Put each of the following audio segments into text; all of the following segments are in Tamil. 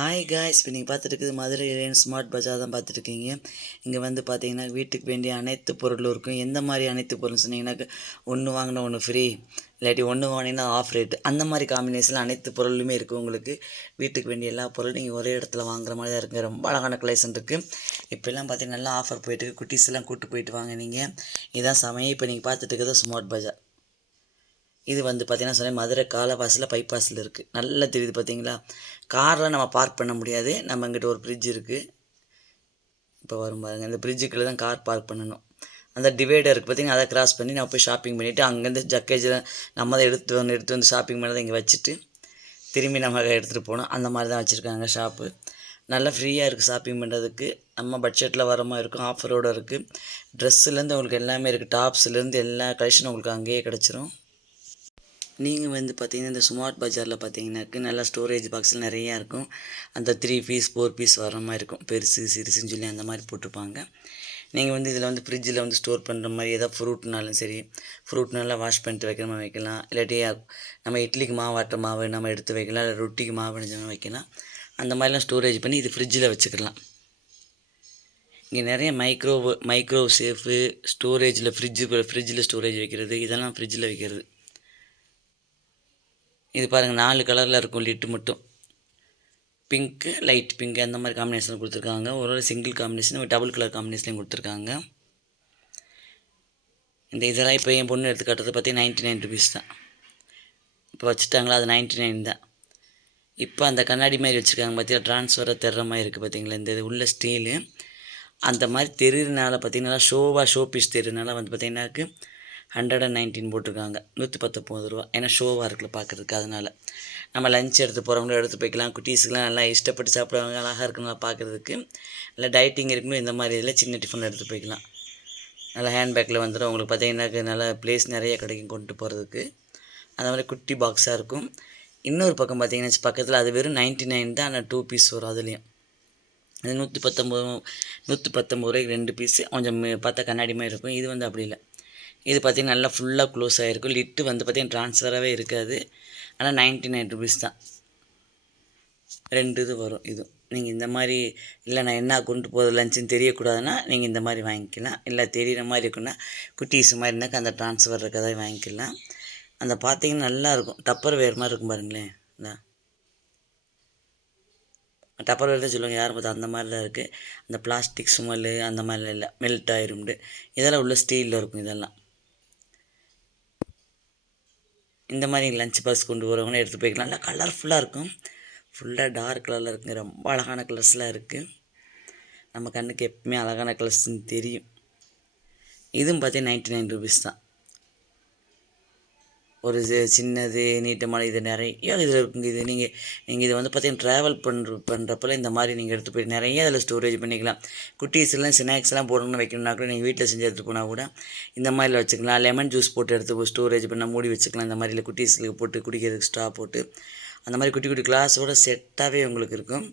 ஹாய் காய்ஸ், இப்போ நீங்கள் பார்த்துட்டு மதுரை ரிலையன்ஸ் ஸ்மார்ட் பஜார் தான் பார்த்துட்ருக்கீங்க. இங்கே வந்து பார்த்தீங்கன்னா வீட்டுக்கு வேண்டிய அனைத்து பொருளும் இருக்கும். எந்த மாதிரி அனைத்து பொருள்னு சொன்னீங்கன்னாக்க ஒன்று வாங்கினா ஒன்று ஃப்ரீ, இல்லாட்டி ஒன்று வாங்கினீங்கன்னா ஆஃப் ரேட்டு, அந்த மாதிரி காம்பினேஷனில் அனைத்து பொருளுமே இருக்குது. உங்களுக்கு வீட்டுக்கு வேண்டிய எல்லா பொருளும் நீங்கள் ஒரே இடத்துல வாங்குற மாதிரி தான் இருக்குது. ரொம்ப அழகான கலெக்ஷன் இருக்குது. இப்போல்லாம் பார்த்தீங்கன்னா நல்லா ஆஃபர் போயிட்டு குட்டீஸ் எல்லாம் கூப்பிட்டு போயிட்டு வாங்க. நீங்கள் இதான் சமயம். இப்போ நீங்கள் பார்த்துட்டு இருக்கிறது ஸ்மார்ட் பஜார். இது வந்து பார்த்திங்கன்னா சொன்னால் மதுரை காலவாசலில் பைபாஸில் இருக்குது. நல்லா தெரியுது பார்த்தீங்களா. காரில் நம்ம பார்க் பண்ண முடியாது. நம்ம இங்கிட்ட ஒரு ஃப்ரிட்ஜ் இருக்குது. இப்போ வரும் பாருங்கள், இந்த ஃப்ரிட்ஜுக்குள்ளே தான் கார் பார்க் பண்ணணும். அந்த டிவைடர் இருக்குது பார்த்தீங்கன்னா, அதை கிராஸ் பண்ணி நம்ம போய் ஷாப்பிங் பண்ணிவிட்டு அங்கேருந்து ஜக்கேஜில் நம்ம தான் எடுத்து வந்து ஷாப்பிங் பண்ணதை இங்கே வச்சுட்டு திரும்பி நம்ம எடுத்துகிட்டு போகணும். அந்த மாதிரி தான் வச்சுருக்காங்க ஷாப்பு. நல்லா ஃப்ரீயாக இருக்குது ஷாப்பிங் பண்ணுறதுக்கு. நம்ம பட்ஜெட்டில் வர மாதிரி இருக்கும். ஆஃபரோடு இருக்குது. ட்ரெஸ்ஸுலேருந்து உங்களுக்கு எல்லாமே இருக்குது. டாப்ஸ்லேருந்து எல்லா கலெக்ஷனும் உங்களுக்கு அங்கேயே கிடச்சிரும். நீங்கள் வந்து பார்த்தீங்கன்னா இந்த ஸ்மார்ட் பஜாரில் பார்த்தீங்கன்னாக்கு நல்லா ஸ்டோரேஜ் பாக்ஸில் நிறையா இருக்கும். அந்த 3 பீஸ் 4 பீஸ் வர மாதிரி இருக்கும். பெருசு சிறுசுன்னு சொல்லி அந்த மாதிரி போட்டிருப்பாங்க. நீங்கள் வந்து இதில் வந்து ஃப்ரிட்ஜில் வந்து ஸ்டோர் பண்ணுற மாதிரி எதாவது ஃப்ரூட்னாலும் சரி, ஃப்ரூட் நல்லா வாஷ் பண்ணிட்டு வைக்கிற மாதிரி வைக்கலாம். இல்லாட்டி நம்ம இட்லிக்கு மாவு ஆட்டுற மாவு நம்ம எடுத்து வைக்கலாம், இல்லை ரொட்டிக்கு மாவு அணிஞ்சாலும் வைக்கலாம். அந்த மாதிரிலாம் ஸ்டோரேஜ் பண்ணி இது ஃப்ரிட்ஜில் வச்சுக்கலாம். இங்கே நிறைய மைக்ரோ சேஃபு, ஸ்டோரேஜில் ஃப்ரிட்ஜில் ஸ்டோரேஜ் வைக்கிறது, இதெல்லாம் ஃப்ரிட்ஜில் வைக்கிறது. இது பாருங்கள், 4 கலரில் இருக்கும். லிட்டு மட்டும் பிங்க்கு, லைட் பிங்க் அந்த மாதிரி காம்பினேஷன் கொடுத்துருக்காங்க. ஒரு சிங்கிள் காம்பினேஷன், டபுள் கலர் காம்பினேஷன்லையும் கொடுத்துருக்காங்க. இந்த இதெல்லாம் இப்போ என் பொண்ணு எடுத்து கட்டுறது பார்த்தீங்கன்னா 99 ருபீஸ் தான். இப்போ வச்சுட்டாங்களா, அது 99 தான். இப்போ அந்த கண்ணாடி மாதிரி வச்சுருக்காங்க பார்த்தீங்கன்னா, ட்ரான்ஸ்ஃபராக தெரிற மாதிரி இருக்குது பார்த்தீங்களா. இந்த இது உள்ள ஸ்டீலு அந்த மாதிரி தெரியுறதுனால பார்த்தீங்கன்னா ஷோ பீஸ் தெரியுறதுனால வந்து பார்த்தீங்கன்னாக்கு 119 போட்டிருக்காங்க. 119 ரூபா. ஏன்னா ஷோவாக இருக்குல்ல பார்க்குறதுக்கு. அதனால் நம்ம லஞ்ச் எடுத்து போகிறவங்களும் எடுத்து போய்க்கலாம். குட்டீஸுக்கெலாம் நல்லா இஷ்டப்பட்டு சாப்பிடுவாங்க. அழகாக இருக்குங்களா பார்க்குறதுக்கு. நல்லா டைட்டிங் இருக்கணும். இந்த மாதிரி இதில் சின்ன டிஃபன் எடுத்து போய்க்கலாம். நல்லா ஹேண்ட்பேக்கில் வந்துடும். உங்களுக்கு பார்த்தீங்கன்னாக்கு நல்லா ப்ளேஸ் நிறைய கிடைக்கும் கொண்டு போகிறதுக்கு. அந்த மாதிரி குட்டி பாக்ஸாக இருக்கும். இன்னொரு பக்கம் பார்த்தீங்கன்னா பக்கத்தில் அது வெறும் 99 தான். ஆனால் 2 பீஸ் வரும். அதுலேயும் அது 119 ரூபாய்க்கு 2 பீஸு. கொஞ்சம் பார்த்தா கண்ணாடி மாதிரி இருக்கும். இது வந்து அப்படி இல்லை. இது பார்த்திங்கன்னா நல்லா ஃபுல்லாக க்ளோஸ் ஆகிருக்கும். லிட்டு வந்து பார்த்திங்கன்னா ட்ரான்ஸ்ஃபராகவே இருக்காது. ஆனால் 99 ருபீஸ் தான். 2 இது வரும். இது நீங்கள் இந்த மாதிரி இல்லை நான் என்ன கொண்டு போகிறது லஞ்சுன்னு தெரியக்கூடாதுன்னா நீங்கள் இந்த மாதிரி வாங்கிக்கலாம். இல்லை தெரிகிற மாதிரி இருக்குன்னா குட்டீஸ் மாதிரி இருந்தால் அந்த ட்ரான்ஸ்ஃபர் இருக்கதை வாங்கிக்கலாம். அந்த பார்த்திங்கன்னா நல்லாயிருக்கும். டப்பர் வேர் மாதிரி இருக்கும் பாருங்களேன். இந்த டப்பர் வேர் தான் சொல்லுவாங்க யாரும் பார்த்தா, அந்த மாதிரி தான் இருக்குது. அந்த பிளாஸ்டிக் ஸ்மெல்லு அந்த மாதிரிலாம் இல்லை, மெல்ட் ஆயிரும்ண்டு. இதெல்லாம் உள்ள ஸ்டீலில் இருக்கும். இதெல்லாம் இந்த மாதிரி லஞ்ச் பாக்ஸ் கொண்டு வரவங்கன்னா எடுத்து போய்க்கலாம். நல்லா கலர்ஃபுல்லாக இருக்கும். ஃபுல்லாக டார்க் கலரில் இருக்குங்க. ரொம்ப அழகான கலர்ஸ்லாம் இருக்குது. நம்ம கண்ணுக்கு எப்பவுமே அழகான கலர்ஸ்ன்னு தெரியும். இதுவும் பார்த்தீங்கன்னா 99 ருபீஸ் தான். ஒரு சின்னது நீட்டமான இது நிறைய இதில் இருக்குங்க. இது நீங்கள் இதை வந்து பார்த்தீங்கன்னா ட்ராவல் பண்ணுறப்பல இந்த மாதிரி நீங்கள் எடுத்து போய் நிறைய அதில் ஸ்டோரேஜ் பண்ணிக்கலாம். குட்டீஸ்லாம் ஸ்நாக்ஸ்லாம் போடணும்னு வைக்கணும்னா கூட நீங்கள் வீட்டில் செஞ்சு எடுத்துகிட்டு போனால் கூட இந்த மாதிரில வச்சுக்கலாம். லெமன் ஜூஸ் போட்டு எடுத்து ஸ்டோரேஜ் பண்ணால் மூடி வச்சுக்கலாம். இந்த மாதிரில குட்டீஸுக்கு போட்டு குடிக்கிறதுக்கு ஸ்ட்ரா போட்டு அந்த மாதிரி குட்டி குட்டி கிளாஸோட செட்டாகவே உங்களுக்கு இருக்கும்.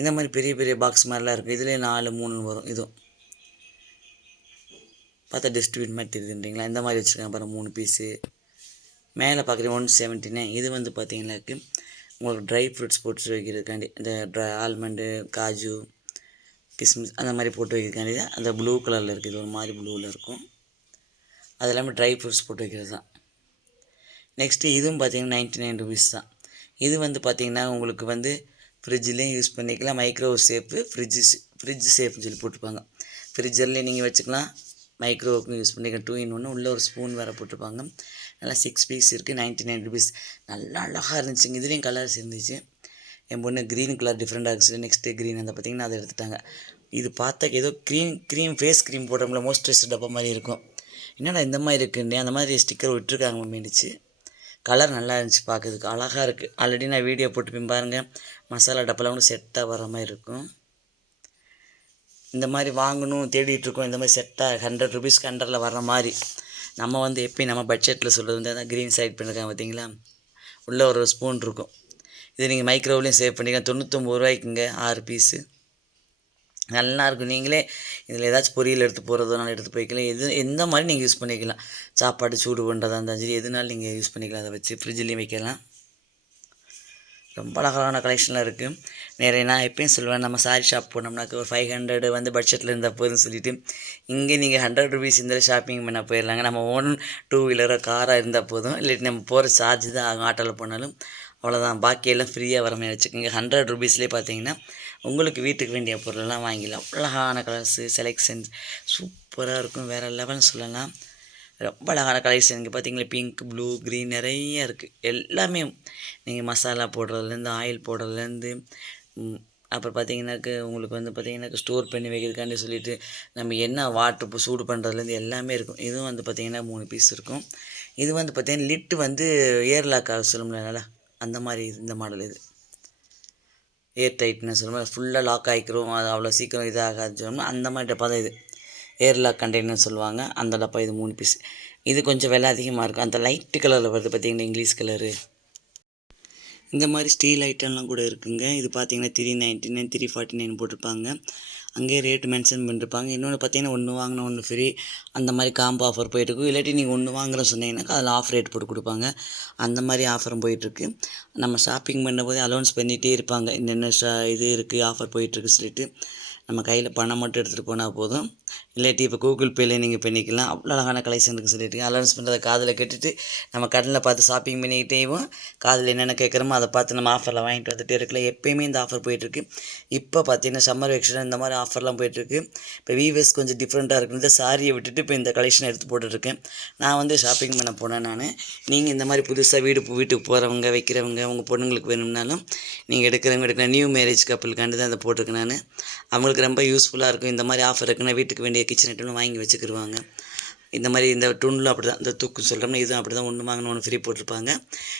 இந்த மாதிரி பெரிய பெரிய பாக்ஸ் மாதிரிலாம் இருக்கும். இதுலேயே 4 3 வரும். இதுவும் பார்த்தா டஸ்ட்பின் மாதிரி தெரியுதுன்றீங்களா. இந்த மாதிரி வச்சுருக்காங்க பாருங்கள். 3 பீஸு. மேலே பார்க்குறீங்க 179. இது வந்து பார்த்தீங்கன்னாக்கு உங்களுக்கு ட்ரை ஃப்ரூட்ஸ் போட்டு வைக்கிறதுக்காண்டி இந்த ஆல்மண்டு, காஜு, கிஸ்மிஸ் அந்த மாதிரி போட்டு வைக்கிறதுக்காண்டி தான் அந்த ப்ளூ கலரில் இருக்குது. இது ஒரு மாதிரி ப்ளூவில் இருக்கும். அது எல்லாமே ட்ரை ஃப்ரூட்ஸ் போட்டு வைக்கிறது தான். நெக்ஸ்ட்டு இதுவும் பார்த்தீங்கன்னா 99 ருபீஸ் தான். இது வந்து பார்த்திங்கன்னா உங்களுக்கு வந்து ஃப்ரிட்ஜ்லேயும் யூஸ் பண்ணிக்கலாம். மைக்ரோ சேஃபு, ஃப்ரிட்ஜ் சேஃப்னு சொல்லி போட்டிருப்பாங்க. ஃப்ரிட்ஜர்லேயும் நீங்கள் வச்சுக்கலாம், மைக்ரோவுக்கும் யூஸ் பண்ணிக்கலாம். 2 in 1. உள்ளே ஒரு ஸ்பூன் வேறு போட்டிருப்பாங்க. நல்லா 6 பீஸ் இருக்குது. 99 ருபீஸ். நல்லா அழகாக இருந்துச்சுங்க. இதுலேயும் கலர்ஸ் இருந்துச்சு. என் பொண்ணு க்ரீன் கலர் டிஃப்ரெண்ட்டாக இருந்துச்சு. நெக்ஸ்ட்டு க்ரீன் அந்த பார்த்திங்கன்னா அதை எடுத்துட்டாங்க. இது பார்த்தா ஏதோ ஃபேஸ் க்ரீம் போடுறோம்ல, மோய்ஸ்சரைசர் டப்பா மாதிரி இருக்கும். என்னடா இந்த மாதிரி இருக்குன்னு அந்த மாதிரி ஸ்டிக்கர் விட்டுருக்காங்க மீனிச்சு. கலர் நல்லா இருந்துச்சு பார்க்குறதுக்கு. அழகாக இருக்குது. ஆல்ரெடி நான் வீடியோ போட்டு பாருங்கள். மசாலா டப்பாலாம் ஒன்று செட்டாக வர மாதிரி இருக்கும். இந்த மாதிரி வாங்கணும் தேடிட்டுருக்கோம். இந்த மாதிரி செட்டாக 100 ருபீஸ்க்கு 100ல் வர்ற மாதிரி. நம்ம வந்து எப்பயும் நம்ம பட்ஜெட்டில் சொல்கிறது வந்து அதான் க்ரீன் சைட் பண்ணியிருக்காங்க பார்த்தீங்களா. உள்ளே ஒரு ஸ்பூன் இருக்கும். இது நீங்கள் மைக்ரோவ்லேயும் சேவ் பண்ணிக்கலாம். 99 ரூபாய்க்குங்க 6 பீஸு. நல்லாயிருக்கும். நீங்களே இதில் ஏதாச்சும் பொரியல் எடுத்து போகிறதுனால எடுத்து போய்க்கலாம். எந்த மாதிரி நீங்கள் யூஸ் பண்ணிக்கலாம். சாப்பாடு சூடு பண்ணுறதா இருந்தாலும் சரி, எதுனாலும் நீங்கள் யூஸ் பண்ணிக்கலாம். அதை வச்சு ஃப்ரிட்ஜ்லேயும் வைக்கலாம். ரொம்ப அழகான கலெக்ஷனில் இருக்குது. நிறைய நான் எப்பயும் சொல்லுவேன், நம்ம சாரி ஷாப் போனோம்னாக்க ஒரு 500 வந்து பட்ஜெட்டில் இருந்தால் போதும்னு சொல்லிட்டு, இங்கே நீங்கள் 100 ருபீஸ் இந்த ஷாப்பிங் பண்ண போயிடலாங்க. நம்ம ஓன் டூ வீலரோ காராக இருந்தால் போதும், இல்லாட்டி நம்ம போகிற சார்ஜ் தான் ஆகும். ஆட்டோவில் போனாலும் அவ்வளோதான், பாக்கியெல்லாம் ஃப்ரீயாக வர மாதிரி வச்சுக்கோங்க. 100 ருபீஸ்லேயே பார்த்தீங்கன்னா உங்களுக்கு வீட்டுக்கு வேண்டிய பொருளெல்லாம் வாங்கிடலாம். அழகான கலர்ஸு செலெக்ஷன்ஸ் சூப்பராக இருக்கும், வேறு லெவல்னு சொல்லலாம். ரொம்ப அழகான கலெக்ஷன் இங்கே பார்த்தீங்களா, பிங்க், ப்ளூ, க்ரீன் நிறைய இருக்குது. எல்லாமே நீங்கள் மசாலா போடுறதுலேருந்து ஆயில் போடுறதுலேருந்து அப்புறம் பார்த்தீங்கன்னாக்க உங்களுக்கு வந்து பார்த்தீங்கன்னாக்க ஸ்டோர் பண்ணி வைக்கிறதுக்காண்டி சொல்லிவிட்டு நம்ம என்ன வாட்டர் இப்போ சூடு பண்ணுறதுலேருந்து எல்லாமே இருக்கும். இதுவும் வந்து பார்த்திங்கன்னா 3 பீஸ் இருக்கும். இது வந்து பார்த்திங்கன்னா லிட்டு வந்து ஏர் லாக் ஆக சொல்லும்ல, அந்த மாதிரி இந்த மாடல். இது ஏர் டைட்னு சொல்லுவோம், ஃபுல்லாக லாக் ஆகிக்கிறோம், அது அவ்வளோ சீக்கிரம் இதாகாதுன்னு சொல்லணும். அந்த மாதிரி டப்பா தான் இது, ஏர் லாக் கண்டெய்னர் சொல்லுவாங்க, அந்த டப்பா. இது 3 பீஸ். இது கொஞ்சம் விலை அதிகமாக இருக்கும். அந்த லைட்டு கலரில் வருது பார்த்திங்கன்னா, இங்கிலீஷ் கலரு. இந்த மாதிரி ஸ்டீல் ஐட்டம்லாம் கூட இருக்குங்க. இது பார்த்தீங்கன்னா 399 349 போட்டிருப்பாங்க. அங்கேயே ரேட்டு மென்ஷன் பண்ணியிருப்பாங்க. இன்னொன்று பார்த்தீங்கன்னா ஒன்று வாங்கினா ஒன்று ஃப்ரீ, அந்த மாதிரி காம்போ ஆஃபர் போயிட்டுருக்கு. இல்லாட்டி நீங்கள் ஒன்று வாங்குகிறோம் சொன்னீங்கன்னாக்கா அதில் ஆஃப் ரேட் போட்டு கொடுப்பாங்க. அந்த மாதிரி ஆஃபரும் போயிட்டுருக்கு. நம்ம ஷாப்பிங் பண்ணும்போதே அலௌன்ஸ் பண்ணிகிட்டே இருப்பாங்க, என்னென்ன இது இருக்குது ஆஃபர் போயிட்டுருக்கு சொல்லிட்டு. நம்ம கையில் பணம் மட்டும் எடுத்துகிட்டு போனால் போதும். இல்லாட்டி இப்போ கூகுள் பேல நீங்கள் பண்ணிக்கலாம். அவ்வளோ அழகான கலெக்ஷன் இருக்குது சொல்லிட்டு அலௌன்ஸ் பண்ணுறதை காதில் கேட்டுட்டு நம்ம கண்ணில் பார்த்து ஷாப்பிங் பண்ணிக்கிட்டேவும் காதில் என்னென்ன கேட்குறோமோ அதை பார்த்து நம்ம ஆஃபரில் வாங்கிட்டு வந்துகிட்டே இருக்கலாம். எப்போயுமே இந்த ஆஃபர் போயிட்டுருக்கு. இப்போ பார்த்தீங்கன்னா சம்மர் வெக்கேஷன் இந்த மாதிரி ஆஃபர்லாம் போயிட்டுருக்கு. இப்போ வீவர்ஸ் கொஞ்சம் டிஃப்ரெண்ட்டாக இருக்குது. இந்த சாரியை விட்டுட்டு இப்போ இந்த கலெக்ஷன் எடுத்து போட்டுட்ருக்கேன். நான் வந்து ஷாப்பிங் பண்ண போனேன். நீங்கள் இந்த மாதிரி புதுசாக வீட்டுக்கு போகிறவங்க வைக்கிறவங்க உங்கள் பொண்ணுங்களுக்கு வேணும்னாலும் நீங்கள் எடுக்கலாம். நியூ மேரேஜ் கப்பலுக்காண்டி தான் அதை போட்டிருக்கேன் நான். அவங்களுக்கு ரொம்ப யூஸ்ஃபுல்லாக இருக்கும். இந்த மாதிரி ஆஃபர் இருக்குன்னா வீட்டுக்கு வேண்டிய கிச்சன் ஐட்டம்னு வாங்கி வச்சுக்கிடுவாங்க. இந்த மாதிரி இந்த டூனில் அப்படி தான், இந்த தூக்கு சொல்கிறோம்னா இதுவும் அப்படி தான், ஒன்று வாங்கினா ஒன்று ஃப்ரீ போட்டிருப்பாங்க.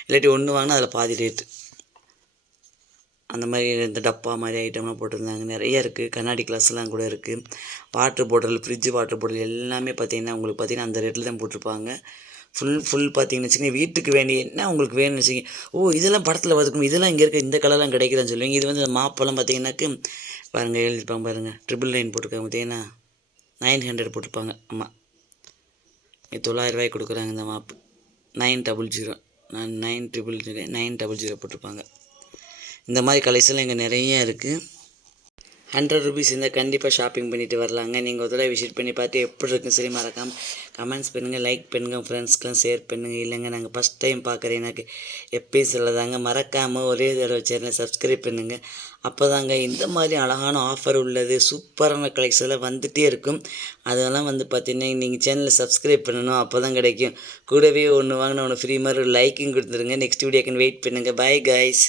இல்லாட்டி ஒன்று வாங்கினா அதில் பாதி ரேட்டு. அந்த மாதிரி இந்த டப்பா மாதிரி ஐட்டம்லாம் போட்டிருந்தாங்க. நிறைய இருக்குது. கண்ணாடி கிளாஸ்லாம் கூட இருக்குது. Water bottle, fridge water bottle எல்லாமே பார்த்தீங்கன்னா உங்களுக்கு பார்த்தீங்கன்னா அந்த ரேட்டில் தான் போட்டிருப்பாங்க. ஃபுல் பார்த்தீங்கன்னு வச்சுக்கோங்க, வீட்டுக்கு வேண்டிய என்ன உங்களுக்கு வேணும்னு வச்சுக்கோங்க. இதெல்லாம் படத்தில் வதுக்கும், இதெல்லாம் இங்கே இருக்க இந்த கலர்லாம் கிடைக்குதான்னு சொல்லுவீங்க. இது வந்து மாப்பெல்லாம் பார்த்தீங்கன்னாக்கு பாருங்கள், எழுதிப்பாங்க பாருங்கள், 999 போட்டிருக்காங்க பார்த்தீங்கன்னா, 900 போட்டிருப்பாங்க. ஆமாம், 900 கொடுக்குறாங்க இந்த மாப்பு. 900 900 போட்டிருப்பாங்க. இந்த மாதிரி கலெக்ஷன்லாம் இங்கே நிறைய இருக்குது. 100 ருபீஸ் இருந்தால் கண்டிப்பாக ஷாப்பிங் பண்ணிவிட்டு வரலாங்க. நீங்கள் ஒரு தடவை விசிட் பண்ணி பார்த்து எப்படி இருக்குன்னு சரி மறக்காமல் கமெண்ட்ஸ் பண்ணுங்கள், லைக் பண்ணுங்கள், ஃப்ரெண்ட்ஸ்க்கெலாம் ஷேர் பண்ணுங்கள். இல்லைங்க நாங்கள் ஃபஸ்ட் டைம் பார்க்குறேன், எனக்கு எப்பயும் சொல்லதாங்க, மறக்காமல் ஒரே தடவை சேனலை சப்ஸ்கிரைப் பண்ணுங்கள். அப்போ தாங்க இந்த மாதிரி அழகான ஆஃபர் உள்ளது சூப்பரான கலெக்ஷன்லாம் வந்துகிட்டே இருக்கும். அதெல்லாம் வந்து பார்த்தீங்கன்னா நீங்கள் சேனலில் சப்ஸ்கிரைப் பண்ணணும், அப்போ தான் கிடைக்கும். கூடவே ஒன்று வாங்கினா ஒன்று ஃப்ரீ மாதிரி ஒரு லைக்கிங் கொடுத்துருங்க. நெக்ஸ்ட் வீடியோக்கு வெயிட் பண்ணுங்கள். Bye guys.